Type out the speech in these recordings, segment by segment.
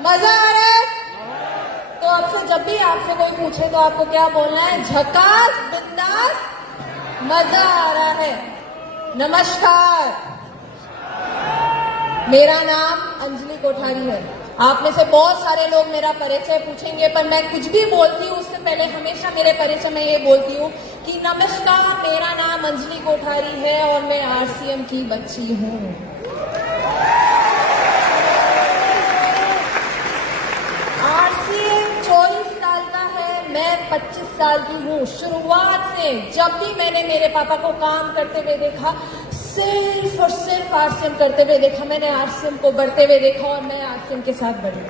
मजा आ रहा है? तो आपसे जब भी आपसे कोई पूछे तो आपको क्या बोलना है? झकास, बिंदास, मजा आ रहा है। नमस्कार, मेरा नाम अंजलि कोठारी है। आप में से बहुत सारे लोग मेरा परिचय पूछेंगे, पर मैं कुछ भी बोलती हूँ उससे पहले हमेशा मेरे परिचय में ये बोलती हूँ कि नमस्कार, मेरा नाम अंजलि कोठारी है और मैं आरसीएम की बच्ची हूँ। आरसीएम 24 साल का है, मैं 25 साल की हूँ। शुरुआत से जब भी मैंने मेरे पापा को काम करते हुए देखा, सिर्फ और सिर्फ आरसीएम करते हुए देखा, मैंने आरसीएम को बढ़ते हुए देखा और मैं आरसीएम के साथ बढ़ी।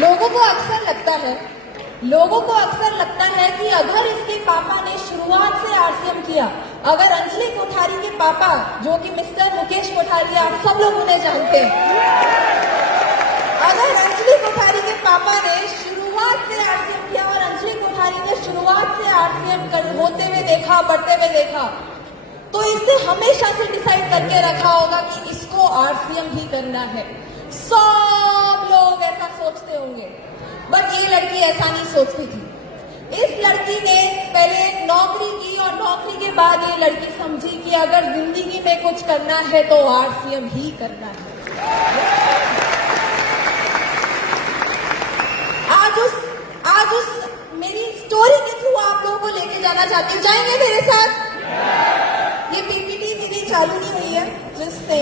लोगों को अक्सर लगता है कि अगर इसके पापा ने शुरुआत से आरसीएम किया, अगर अंजलि कोठारी के पापा जो कि मिस्टर मुकेश कोठारी, आप सब लोग उन्हें जानते हैं, अगर अंजलि कोठारी के पापा ने शुरुआत से आरसीएम किया और अंजलि कोठारी ने शुरुआत से आरसीएम होते हुए देखा, बढ़ते हुए देखा, तो इसने हमेशा से डिसाइड करके रखा होगा कि इसको आरसीएम ही करना है। सब लोग ऐसा सोचते होंगे, बट ये लड़की ऐसा नहीं सोचती थी। इस लड़की ने पहले नौकरी की और नौकरी के बाद ये लड़की समझी कि अगर जिंदगी में कुछ करना है तो आरसीएम ही करना है। आज उस मेरी स्टोरी के थ्रू आप लोगों को लेके जाना चाहती हूँ। जाएंगे मेरे साथ? ये पीपीटी मेरी चालू नहीं हुई है, जिससे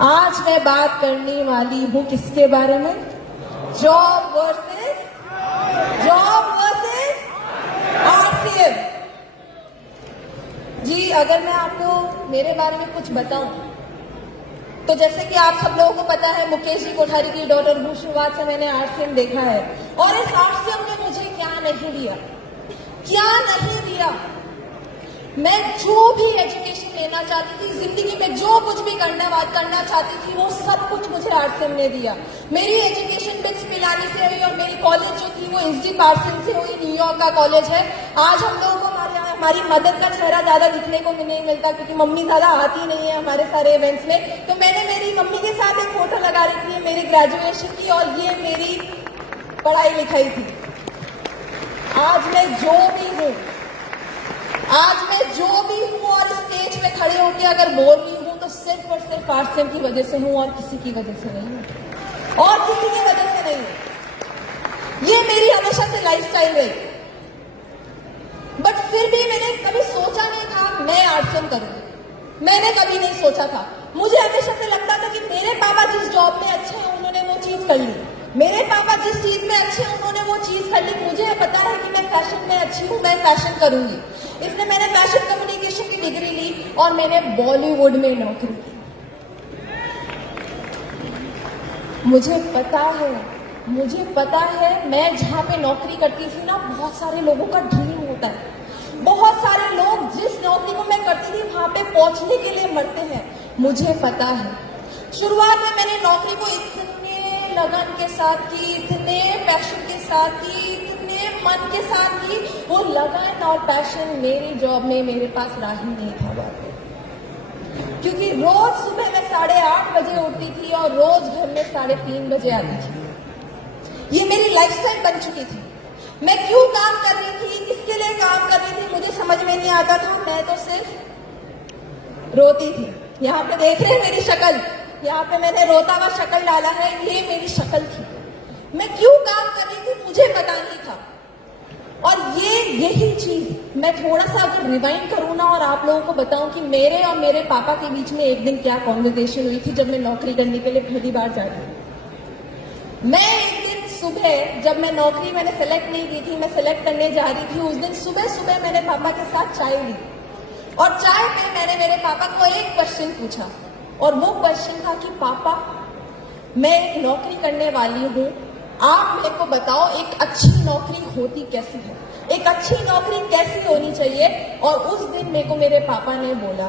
आज मैं बात करने वाली हूँ किसके बारे में? Job versus RCM. जी, अगर मैं आपको मेरे बारे में कुछ बताऊं, तो जैसे कि आप सब लोगों को पता है, मुकेश जी कोठारी की डॉटर हूँ। शुरुआत से मैंने आरसीएम देखा है और इस आरसीएम ने मुझे क्या नहीं दिया। मैं जो भी एजुकेशन लेना चाहती थी, जिंदगी में जो कुछ भी करना चाहती थी, वो सब कुछ मुझे आरसीएम ने दिया। मेरी एजुकेशन बिट्स पिलानी से हुई और मेरी कॉलेज जो थी वो एसडी पार्सन से हुई, न्यूयॉर्क का कॉलेज है। आज हम लोगों को हमारी मदर का चेहरा ज्यादा दिखने को नहीं मिलता क्योंकि मम्मी ज्यादा आती नहीं है हमारे सारे इवेंट्स में। तो मैंने मेरी मम्मी के साथ एक फोटो लगा रखी है मेरी ग्रेजुएशन की, और ये मेरी पढ़ाई लिखाई थी। आज मैं जो भी हूँ और स्टेज पे खड़े होकर अगर बोल रही हूँ तो सिर्फ और सिर्फ आरसीएम की वजह से हूँ और किसी की वजह से नहीं हूँ। ये मेरी हमेशा से लाइफस्टाइल रही, बट फिर भी मैंने कभी सोचा नहीं था मैं आरसीएम करूंगी। मैंने कभी नहीं सोचा था। मुझे हमेशा से लगता था कि मेरे पापा जिस जॉब में अच्छे हैं उन्होंने वो चीज कर ली, मेरे पापा जिस चीज में अच्छे हैं उन्होंने वो चीज कर ली। मुझे पता है कि मैं फैशन में अच्छी हूँ, मैं फैशन करूंगी, इसलिए मैंने फैशन कम्युनिकेशन की डिग्री ली और मैंने बॉलीवुड में नौकरी की। मुझे पता है मैं जहाँ पे नौकरी करती थी ना, बहुत सारे लोगों का ड्रीम होता है। बहुत सारे लोग जिस नौकरी को मैं करती थी वहां पे पहुंचने के लिए मरते हैं। मुझे पता है शुरुआत में मैंने नौकरी को इतने लगन के साथ की, इतने पैशन के साथ की, इतने मन के साथ की। वो लगन और पैशन मेरी जॉब में मेरे पास रहा ही नहीं था बात, क्योंकि रोज सुबह मैं 8:30 बजे उठती थी और रोज घर में 3:30 बजे आती थी। ये मेरी लाइफस्टाइल बन चुकी थी। मैं क्यों काम कर रही थी, किसके लिए काम कर रही थी, मुझे समझ में नहीं आता था। मैं तो सिर्फ रोती थी। यहाँ पे देख रहे हैं मेरी शक्ल, यहाँ पे मैंने रोता हुआ शक्ल डाला है, ये मेरी शक्ल थी। मैं क्यों काम कर रही थी मुझे पता नहीं था। और यही चीज मैं थोड़ा सा अगर रिवाइंड करूँ ना और आप लोगों को बताऊं कि मेरे और मेरे पापा के बीच में एक दिन क्या कॉन्वर्सेशन हुई थी जब मैं नौकरी करने के लिए पहली बार जा रही थी। मैं एक दिन सुबह, जब मैं नौकरी मैंने सेलेक्ट नहीं की थी, मैं सेलेक्ट करने जा रही थी, उस दिन सुबह मैंने पापा के साथ चाय ली और चाय पे मैंने मेरे पापा को एक क्वेश्चन पूछा और वो क्वेश्चन था कि पापा, मैं एक नौकरी करने वाली हूँ, आप मेरे को बताओ एक अच्छी नौकरी होती कैसी है, एक अच्छी नौकरी कैसी होनी चाहिए। और उस दिन मेरे को मेरे पापा ने बोला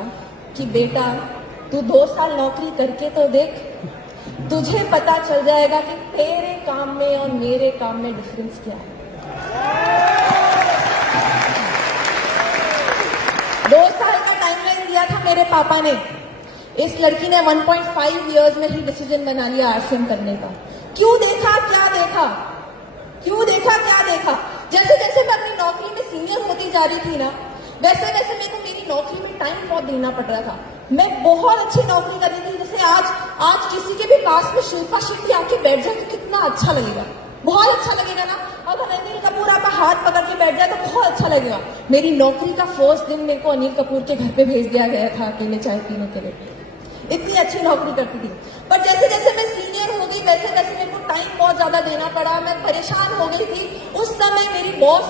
कि बेटा, तू 2 साल नौकरी करके तो देख, तुझे पता चल जाएगा कि तेरे काम में और मेरे काम में डिफरेंस क्या है। दो साल का टाइमलाइन दिया था मेरे पापा ने। इस लड़की ने 1.5 इयर्स में ही डिसीजन बना लिया आरसीएम करने का। क्यों देखा, क्या देखा, क्यों देखा, क्या देखा? जैसे जैसे मैं अपनी नौकरी में सीनियर होती जा रही थी ना, वैसे वैसे मेरे को मेरी नौकरी में टाइम बहुत देना पड़ रहा था। मैं बहुत अच्छी नौकरी कर रही थी। जैसे आज किसी के भी पास में शिल्पा शेट्टी आके बैठ जाए तो कितना अच्छा लगेगा, बहुत अच्छा लगेगा ना। अगर अनिल कपूर आपका हाथ पकड़ के बैठ जाए तो बहुत अच्छा लगेगा। मेरी नौकरी का फर्स्ट दिन मेरे को अनिल कपूर के घर पे भेज दिया गया था अकेले चाय पीने के लिए। इतनी अच्छी नौकरी करती थी। पर जैसे जैसे मैं सीनियर हो गई वैसे वैसे मेरे को टाइम बहुत ज्यादा देना पड़ा। मैं परेशान हो गई थी। उस समय मेरी बॉस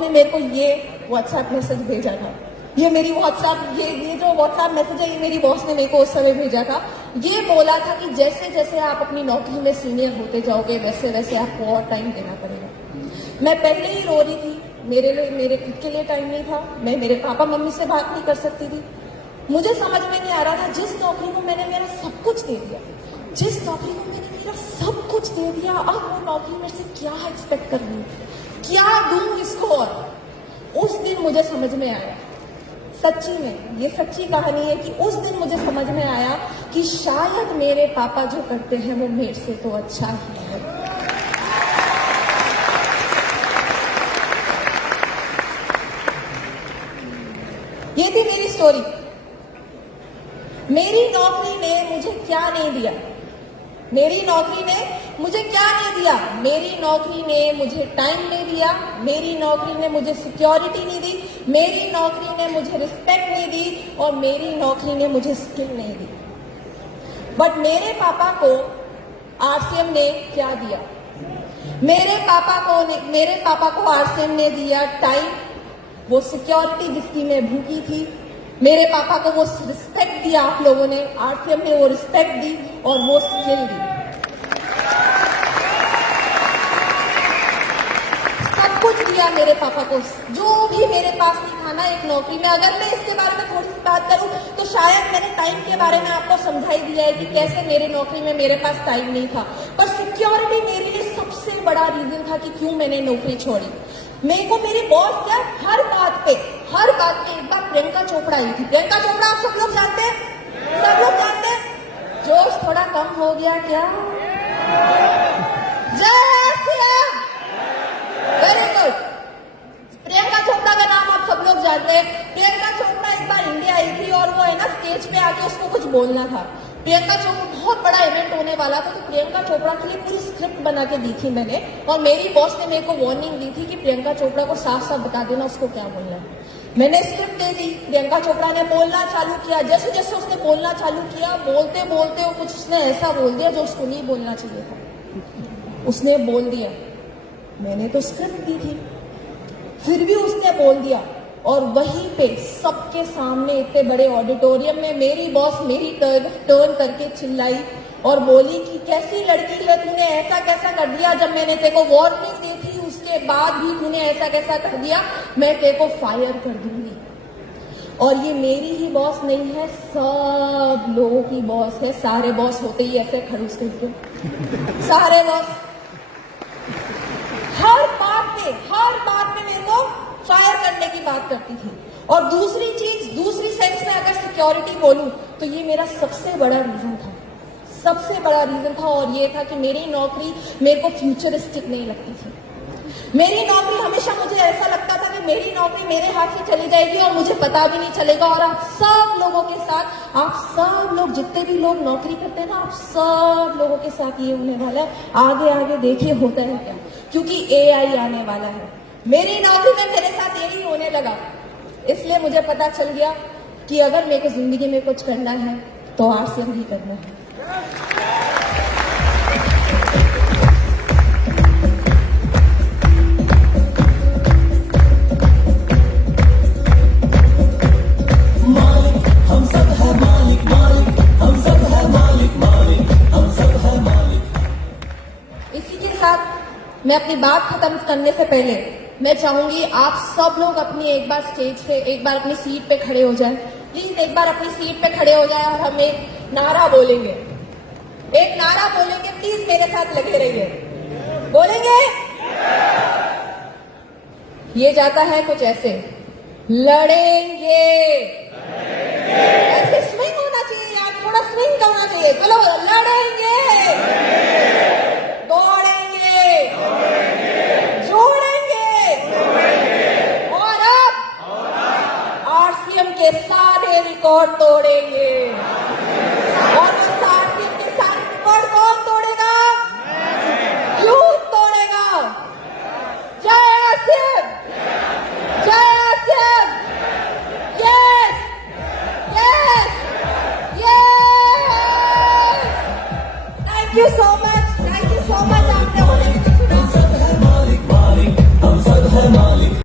ने मेरे को ये व्हाट्सएप मैसेज भेजा था। ये मेरी व्हाट्सएप ये जो व्हाट्सएप मैसेज है, ये मेरी बॉस ने मेरे को उस समय भेजा था। ये बोला था कि जैसे जैसे आप अपनी नौकरी में सीनियर होते जाओगे वैसे वैसे आपको और टाइम देना पड़ेगा। मैं पहले ही रो रही थी। मेरे खुद के लिए टाइम नहीं था। मैं मेरे पापा मम्मी से बात नहीं कर सकती थी। मुझे समझ में नहीं आ रहा था, जिस नौकरी को मैंने मेरा सब कुछ दे दिया, जिस नौकरी को मैंने मेरा सब कुछ दे दिया, अब वो नौकरी मेरे से क्या एक्सपेक्ट कर रही है, क्या दूं इसको। और उस दिन मुझे समझ में आया, सच्ची में ये सच्ची कहानी है कि उस दिन मुझे समझ में आया कि शायद मेरे पापा जो करते हैं वो मेरे से तो अच्छा ही है। ये थी मेरी स्टोरी। मेरी नौकरी ने मुझे क्या नहीं दिया, मेरी नौकरी ने मुझे क्या नहीं दिया? मेरी नौकरी ने मुझे टाइम नहीं दिया, मेरी नौकरी ने मुझे सिक्योरिटी नहीं दी, मेरी नौकरी ने मुझे रिस्पेक्ट नहीं दी, और मेरी नौकरी ने मुझे स्किल नहीं दी। बट मेरे पापा को आरसीएम ने क्या दिया? मेरे पापा को आरसीएम ने दिया टाइम, वो सिक्योरिटी जिसकी मैं भूखी थी। मेरे पापा को वो रिस्पेक्ट दिया आप लोगों ने, आरसीएम ने वो रिस्पेक्ट दी और वो स्किल दी। सब कुछ दिया मेरे पापा को, जो भी मेरे पास नहीं था ना एक नौकरी में। अगर मैं इसके बारे में थोड़ी सी बात करूं तो शायद मैंने टाइम के बारे में आपको समझा ही दिया है कि कैसे मेरे नौकरी में मेरे पास टाइम नहीं था। पर सिक्योरिटी मेरे लिए सबसे बड़ा रीजन था कि क्यों मैंने नौकरी छोड़ी। मेरे को मेरे बॉस क्या हर बात पे एक बार प्रियंका चोपड़ा आई थी। प्रियंका चोपड़ा आप सब लोग जानते हैं, सब लोग जानते हैं। जोश थोड़ा कम हो गया क्या? जय श्री राम, वेरी गुड। प्रियंका चोपड़ा का नाम आप सब लोग जानते हैं। प्रियंका चोपड़ा एक बार इंडिया आई थी और वो है ना स्टेज पे आके उसको कुछ बोलना था। प्रियंका चोपड़ा बहुत बड़ा इवेंट होने वाला था, तो प्रियंका चोपड़ा के लिए पूरी स्क्रिप्ट बना के दी थी मैंने। और मेरी बॉस ने मेरे को वार्निंग दी थी कि प्रियंका चोपड़ा को साफ साफ बता देना उसको क्या बोलना है। मैंने स्क्रिप्ट दे दी, प्रियंका चोपड़ा ने बोलना चालू किया। जैसे जैसे उसने बोलना चालू किया, बोलते बोलते वो कुछ उसने ऐसा बोल दिया जो उसको नहीं बोलना चाहिए था। उसने बोल दिया, मैंने तो स्क्रिप्ट दी थी, फिर भी उसने बोल दिया। और वहीं पे सबके सामने इतने बड़े ऑडिटोरियम में मेरी बॉस मेरी टर्न करके चिल्लाई और बोली कि कैसी लड़की है, तूने ऐसा कैसा कर दिया? जब मैंने तेरे को वार्निंग दी थी उसके बाद भी तूने ऐसा कैसा कर दिया, मैं तेरे को फायर कर दूंगी। और ये मेरी ही बॉस नहीं है, सब लोगों की बॉस है। सारे बॉस होते ही ऐसे खड़ूस करके, सारे बॉस हर बात में मेरे को फायर करने की बात करती थी। और दूसरी सेंस में अगर सिक्योरिटी बोलूं तो ये मेरा सबसे बड़ा रीजन था। और ये था कि मेरी नौकरी मेरे को फ्यूचरिस्टिक नहीं लगती थी। मेरी नौकरी हमेशा मुझे ऐसा लगता था कि मेरी नौकरी मेरे हाथ से चली जाएगी और मुझे पता भी नहीं चलेगा। और आप सब लोगों के साथ, आप सब लोग जितने भी लोग नौकरी करते हैं ना, आप सब लोगों के साथ ये होने वाला है। आगे देखिए होता है क्या, क्योंकि AI आने वाला है। मेरी नौकरी में मेरे साथ यही होने लगा। इसलिए मुझे पता चल गया कि अगर मेरे को जिंदगी में कुछ करना है तो आरसीएम ही करना है। इसी के साथ मैं अपनी बात खत्म करने से पहले मैं चाहूंगी आप सब लोग एक बार स्टेज पे, एक बार अपनी सीट पे खड़े हो जाएं। प्लीज एक बार अपनी सीट पे खड़े हो जाएं और हम एक नारा बोलेंगे, प्लीज मेरे साथ लगे रहिए। बोलेंगे ये जाता है कुछ ऐसे, लड़ेंगे। ऐसे स्विंग होना चाहिए यार, थोड़ा स्विंग करना चाहिए। चलो लड़ेंगे, दौड़ेंगे, जोड़ेंगे, और अब आरसीएम के सारे रिकॉर्ड तोड़ेंगे। और उस आरसीएम के सारे रिकॉर्ड कौन